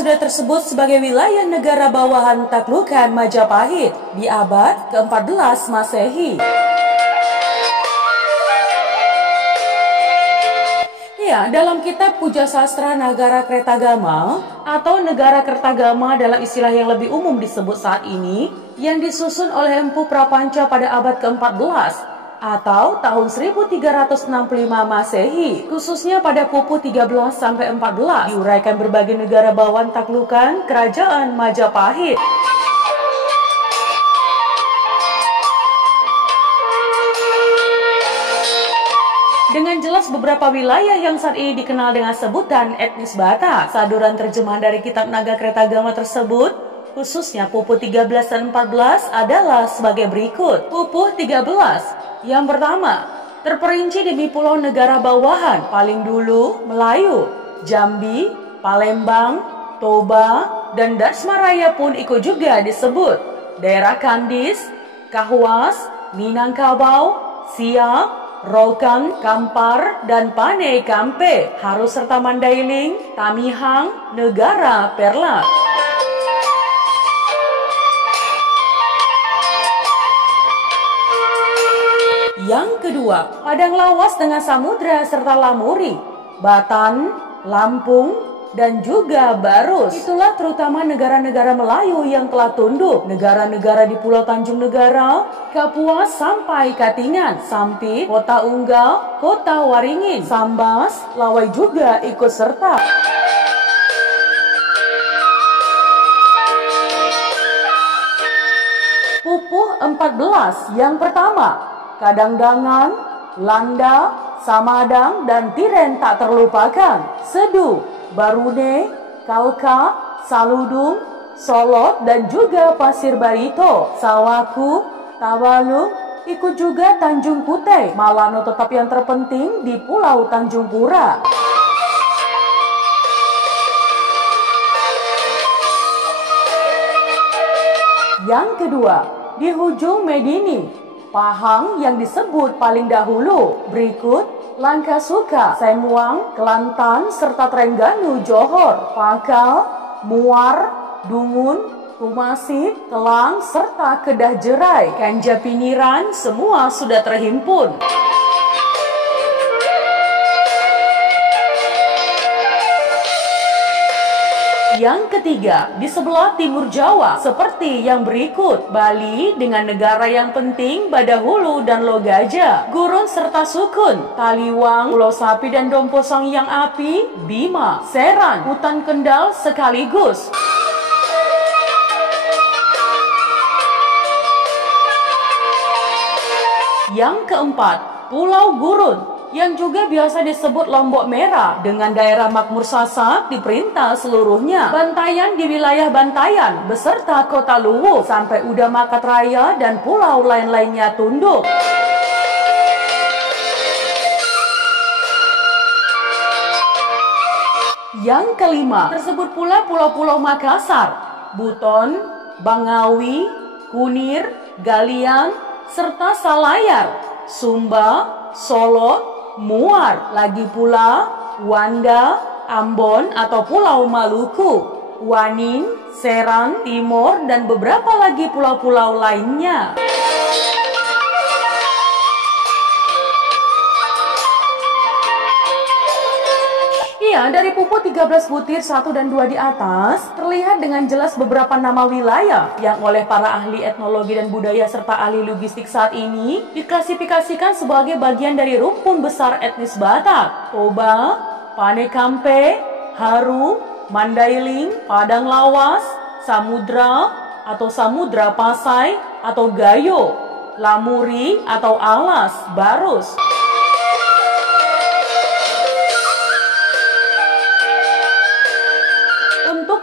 sudah tersebut sebagai wilayah negara bawahan taklukan Majapahit di abad ke-14 Masehi. Ya, dalam kitab Puja Sastra Nagara Kertagama atau Negara Kertagama dalam istilah yang lebih umum disebut saat ini, yang disusun oleh Empu Prapanca pada abad ke-14 atau tahun 1365 Masehi, khususnya pada pupu 13-14, diuraikan berbagai negara bawahan taklukan Kerajaan Majapahit. Dengan jelas beberapa wilayah yang saat ini dikenal dengan sebutan etnis Batak. Saduran terjemahan dari kitab Naga Kertagama tersebut, khususnya pupu 13 dan 14 adalah sebagai berikut. Pupu 13. Yang pertama, terperinci demi pulau negara bawahan. Paling dulu Melayu, Jambi, Palembang, Toba, dan Dasmaraya pun ikut juga disebut. Daerah Kandis, Kahuas, Minangkabau, Siak, Rokan, Kampar, dan Pane Kampe, harus serta Mandailing, Tamihang, Negara Perlat. Yang kedua, Padang Lawas dengan Samudra serta Lamuri, Batan, Lampung, dan juga Barus. Itulah terutama negara-negara Melayu yang telah tunduk. Negara-negara di Pulau Tanjung Negara, Kapuas sampai Katingan, Sampit, Kota Unggal, Kota Waringin, Sambas, Lawai juga ikut serta. Pupuh 14 yang pertama, Kadangdangan, Landa, Samadang, dan Tiren tak terlupakan. Sedu, Barune, Kalka, Saludung, Solot, dan juga Pasir Barito, Sawaku, Tabalung, ikut juga Tanjung Kutai. Malano tetap yang terpenting di Pulau Tanjung Pura. Yang kedua, di hujung Medini, Pahang yang disebut paling dahulu. Berikut Langkasuka, Semuang, Kelantan, serta Trengganu, Johor, Pakal, Muar, Dungun, Tumasi, Telang, serta Kedah Jerai, Kanjapiniran, semua sudah terhimpun. Yang ketiga, di sebelah timur Jawa, seperti yang berikut. Bali dengan negara yang penting, Badahulu dan Logaja, Gurun serta Sukun, Taliwang, Pulau Sapi dan Domposang yang Api, Bima, Seran, Hutan Kendal sekaligus. Yang keempat, Pulau Gurun, yang juga biasa disebut Lombok Merah, dengan daerah makmur Sasak diperintah seluruhnya. Bantayan di wilayah Bantayan beserta kota Luwu sampai Uda Makat Raya dan pulau lain-lainnya tunduk. Yang kelima, tersebut pula pulau-pulau Makassar, Buton, Bangawi, Kunir, Galian, serta Salayar, Sumba, Solot, Muar, lagi pula Wanda, Ambon atau Pulau Maluku, Wanin, Seran, Timor, dan beberapa lagi pulau-pulau lainnya. Iya, dari pupu 13 butir 1 dan 2 di atas, terlihat dengan jelas beberapa nama wilayah yang oleh para ahli etnologi dan budaya serta ahli logistik saat ini diklasifikasikan sebagai bagian dari rumpun besar etnis Batak. Toba, Pane Kampe, Haru, Mandailing, Padang Lawas, Samudra atau Samudra Pasai atau Gayo, Lamuri atau Alas, Barus.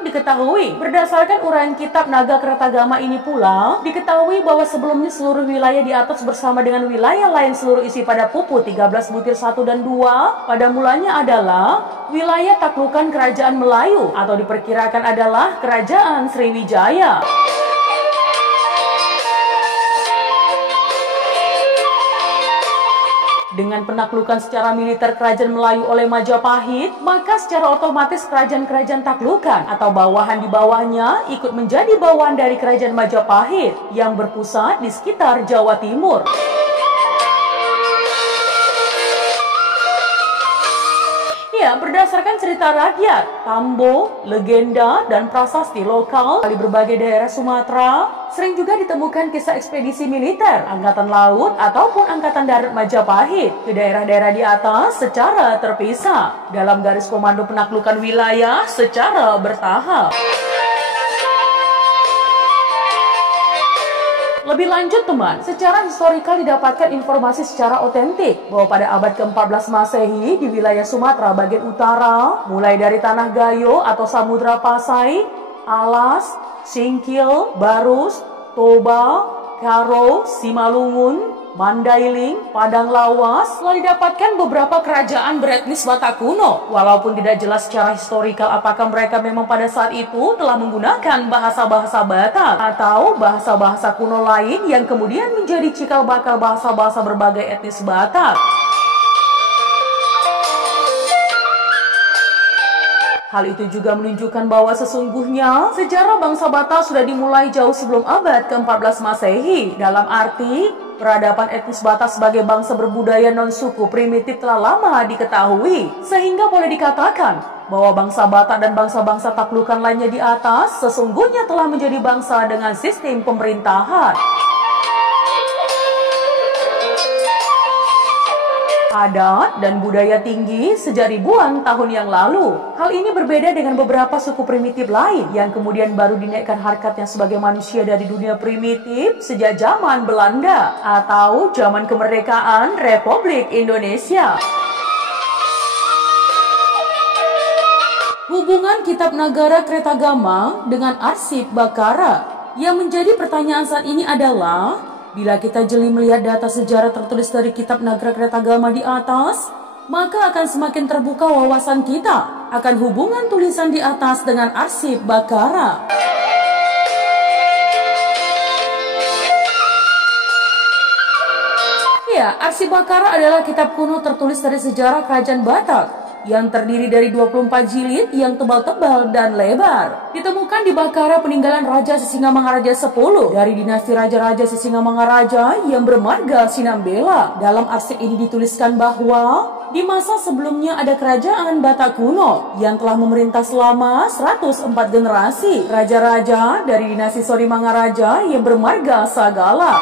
Diketahui, berdasarkan uraian kitab Naga Kertagama ini pula, diketahui bahwa sebelumnya seluruh wilayah di atas bersama dengan wilayah lain seluruh isi pada pupu 13 butir 1 dan 2, pada mulanya adalah wilayah taklukan Kerajaan Melayu atau diperkirakan adalah Kerajaan Sriwijaya. Dengan penaklukan secara militer kerajaan Melayu oleh Majapahit, maka secara otomatis kerajaan-kerajaan taklukan atau bawahan di bawahnya ikut menjadi bawahan dari kerajaan Majapahit yang berpusat di sekitar Jawa Timur. Ya, berdasarkan cerita rakyat, tambo, legenda, dan prasasti lokal dari berbagai daerah Sumatera, sering juga ditemukan kisah ekspedisi militer, angkatan laut, ataupun angkatan darat Majapahit ke daerah-daerah di atas secara terpisah, dalam garis komando penaklukan wilayah secara bertahap. Lebih lanjut teman, secara historikal didapatkan informasi secara otentik bahwa pada abad ke-14 Masehi di wilayah Sumatera bagian utara, mulai dari Tanah Gayo atau Samudra Pasai, Alas, Singkil, Barus, Toba, Karo, Simalungun, Mandailing, Padang Lawas, telah didapatkan beberapa kerajaan beretnis Batak kuno. Walaupun tidak jelas secara historikal apakah mereka memang pada saat itu telah menggunakan bahasa-bahasa Batak atau bahasa-bahasa kuno lain yang kemudian menjadi cikal bakal bahasa-bahasa berbagai etnis Batak. Hal itu juga menunjukkan bahwa sesungguhnya sejarah bangsa Batak sudah dimulai jauh sebelum abad ke-14 Masehi. Dalam arti, peradaban etnis Batak sebagai bangsa berbudaya non-suku primitif telah lama diketahui. Sehingga boleh dikatakan bahwa bangsa Batak dan bangsa-bangsa taklukan lainnya di atas sesungguhnya telah menjadi bangsa dengan sistem pemerintahan. Adat dan budaya tinggi sejak ribuan tahun yang lalu. Hal ini berbeda dengan beberapa suku primitif lain yang kemudian baru dinaikkan harkatnya sebagai manusia dari dunia primitif sejak zaman Belanda atau zaman kemerdekaan Republik Indonesia. Hubungan Kitab Nagara Kretagama dengan arsip Bakara yang menjadi pertanyaan saat ini adalah, bila kita jeli melihat data sejarah tertulis dari Kitab Nagara Kretagama di atas, maka akan semakin terbuka wawasan kita akan hubungan tulisan di atas dengan arsip Bakara. Ya, arsip Bakara adalah kitab kuno tertulis dari sejarah kerajaan Batak yang terdiri dari 24 jilid yang tebal-tebal dan lebar. Ditemukan di Bakara peninggalan Raja Sisingamangaraja 10 dari dinasti Raja-Raja Sisingamangaraja yang bermarga Sinambela. Dalam arsip ini dituliskan bahwa di masa sebelumnya ada kerajaan Batak kuno yang telah memerintah selama 104 generasi. Raja-raja dari dinasti Sorimangaraja yang bermarga Sagala.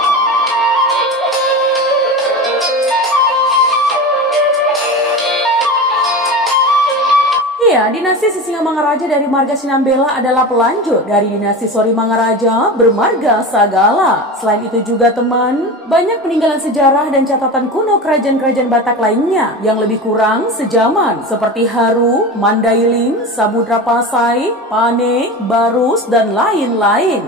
Ya, dinasti Sisingamangaraja dari marga Sinambela adalah pelanjut dari dinasti Sorimangaraja bermarga Sagala. Selain itu juga teman, banyak peninggalan sejarah dan catatan kuno kerajaan-kerajaan Batak lainnya yang lebih kurang sejaman seperti Haru, Mandailing, Samudra Pasai, Pane, Barus, dan lain-lain.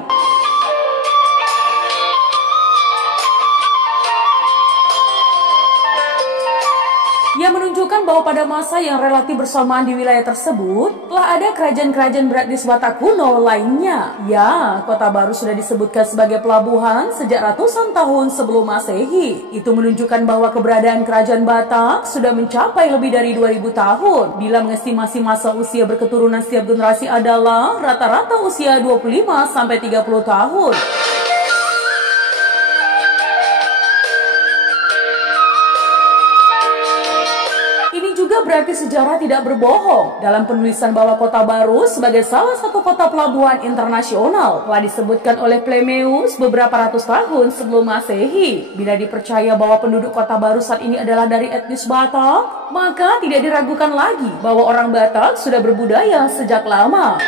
Yang menunjukkan bahwa pada masa yang relatif bersamaan di wilayah tersebut, telah ada kerajaan-kerajaan beretnis Batak kuno lainnya. Ya, Kota Baru sudah disebutkan sebagai pelabuhan sejak ratusan tahun sebelum Masehi. Itu menunjukkan bahwa keberadaan kerajaan Batak sudah mencapai lebih dari 2000 tahun. Bila mengestimasi masa usia berketurunan setiap generasi adalah rata-rata usia 25-30 tahun. Berarti sejarah tidak berbohong dalam penulisan bahwa Kota Baru sebagai salah satu kota pelabuhan internasional telah disebutkan oleh Ptolemeus beberapa ratus tahun sebelum Masehi. Bila dipercaya bahwa penduduk Kota Baru saat ini adalah dari etnis Batak, maka tidak diragukan lagi bahwa orang Batak sudah berbudaya sejak lama.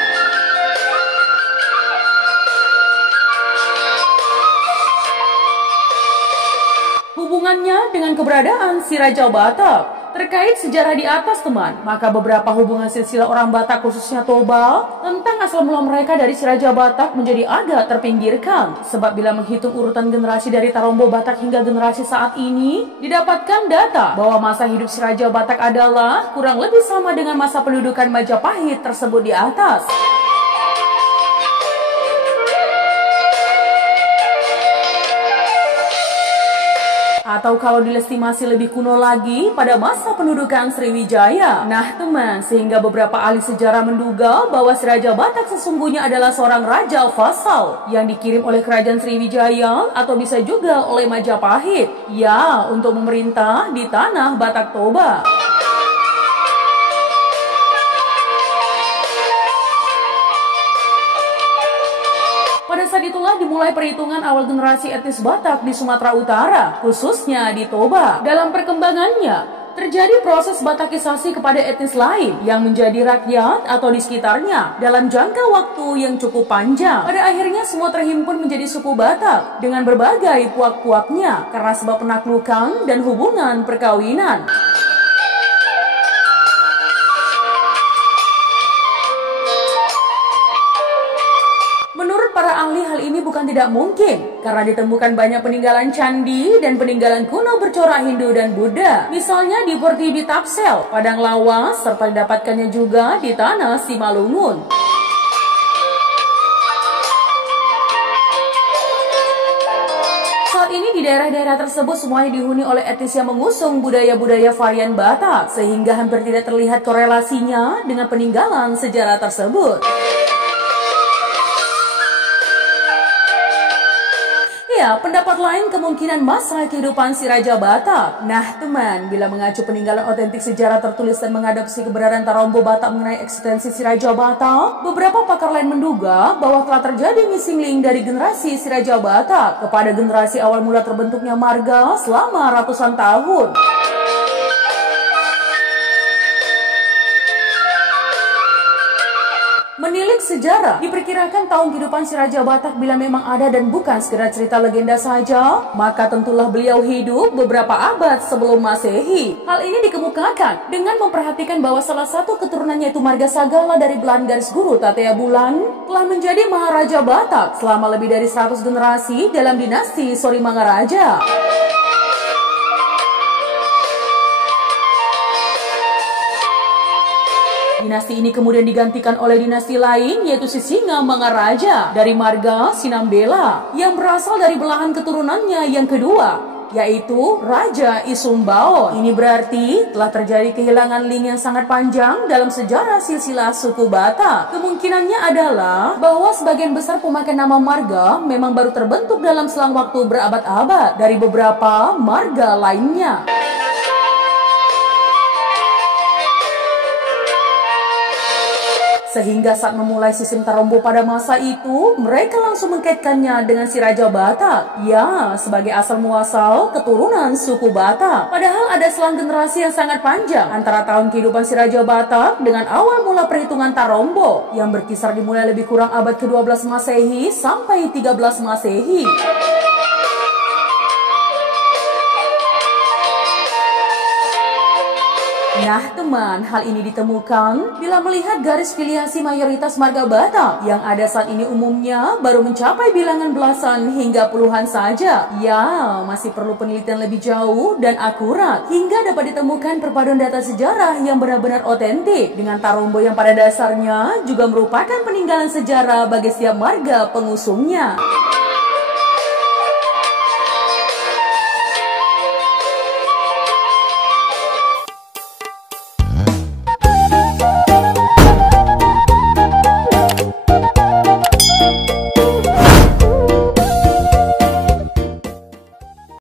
Hubungannya dengan keberadaan si Raja Batak. Terkait sejarah di atas teman, maka beberapa hubungan silsilah orang Batak khususnya Toba tentang asal mula mereka dari si Raja Batak menjadi agak terpinggirkan. Sebab bila menghitung urutan generasi dari Tarombo Batak hingga generasi saat ini, didapatkan data bahwa masa hidup si Raja Batak adalah kurang lebih sama dengan masa pendudukan Majapahit tersebut di atas. Atau kalau dilestimasi lebih kuno lagi, pada masa pendudukan Sriwijaya. Nah teman, sehingga beberapa ahli sejarah menduga bahwa si Raja Batak sesungguhnya adalah seorang raja vasal yang dikirim oleh kerajaan Sriwijaya atau bisa juga oleh Majapahit, ya, untuk memerintah di tanah Batak Toba. Pada saat itulah dimulai perhitungan awal generasi etnis Batak di Sumatera Utara, khususnya di Toba. Dalam perkembangannya, terjadi proses Batakisasi kepada etnis lain yang menjadi rakyat atau di sekitarnya dalam jangka waktu yang cukup panjang. Pada akhirnya semua terhimpun menjadi suku Batak dengan berbagai puak-puaknya karena sebab penaklukan dan hubungan perkawinan. Menurut para ahli, hal ini bukan tidak mungkin karena ditemukan banyak peninggalan candi dan peninggalan kuno bercorak Hindu dan Buddha. Misalnya di Portibi Tapsel, Padang Lawas, serta didapatkannya juga di tanah Simalungun. Saat ini di daerah-daerah tersebut semuanya dihuni oleh etnis yang mengusung budaya-budaya varian Batak, sehingga hampir tidak terlihat korelasinya dengan peninggalan sejarah tersebut. Ya, pendapat lain kemungkinan masa kehidupan si Raja Batak. Nah teman, bila mengacu peninggalan otentik sejarah tertulis dan mengadopsi keberadaan Tarombo Batak mengenai eksistensi si Raja Batak, beberapa pakar lain menduga bahwa telah terjadi missing link dari generasi si Raja Batak kepada generasi awal mula terbentuknya marga selama ratusan tahun. Menilik sejarah, diperkirakan tahun kehidupan si Raja Batak bila memang ada dan bukan sekedar cerita legenda saja, maka tentulah beliau hidup beberapa abad sebelum Masehi. Hal ini dikemukakan dengan memperhatikan bahwa salah satu keturunannya itu Marga Sagala dari belahan garis guru Tatea Bulan telah menjadi Maharaja Batak selama lebih dari 100 generasi dalam dinasti Sorimangaraja. Dinasti ini kemudian digantikan oleh dinasti lain yaitu Sisinga Mangaraja dari marga Sinambela yang berasal dari belahan keturunannya yang kedua, yaitu Raja Isumbao. Ini berarti telah terjadi kehilangan link yang sangat panjang dalam sejarah silsilah suku Batak. Kemungkinannya adalah bahwa sebagian besar pemakai nama marga memang baru terbentuk dalam selang waktu berabad-abad dari beberapa marga lainnya. Sehingga saat memulai sistem Tarombo pada masa itu, mereka langsung mengkaitkannya dengan si Raja Batak, ya, sebagai asal muasal keturunan suku Batak. Padahal ada selang generasi yang sangat panjang antara tahun kehidupan si Raja Batak dengan awal mula perhitungan Tarombo, yang berkisar dimulai lebih kurang abad ke-12 Masehi sampai 13 Masehi. Nah teman, hal ini ditemukan bila melihat garis filiasi mayoritas marga Batak yang ada saat ini umumnya baru mencapai bilangan belasan hingga puluhan saja. Ya, masih perlu penelitian lebih jauh dan akurat hingga dapat ditemukan perpaduan data sejarah yang benar-benar otentik dengan Tarombo yang pada dasarnya juga merupakan peninggalan sejarah bagi setiap marga pengusungnya.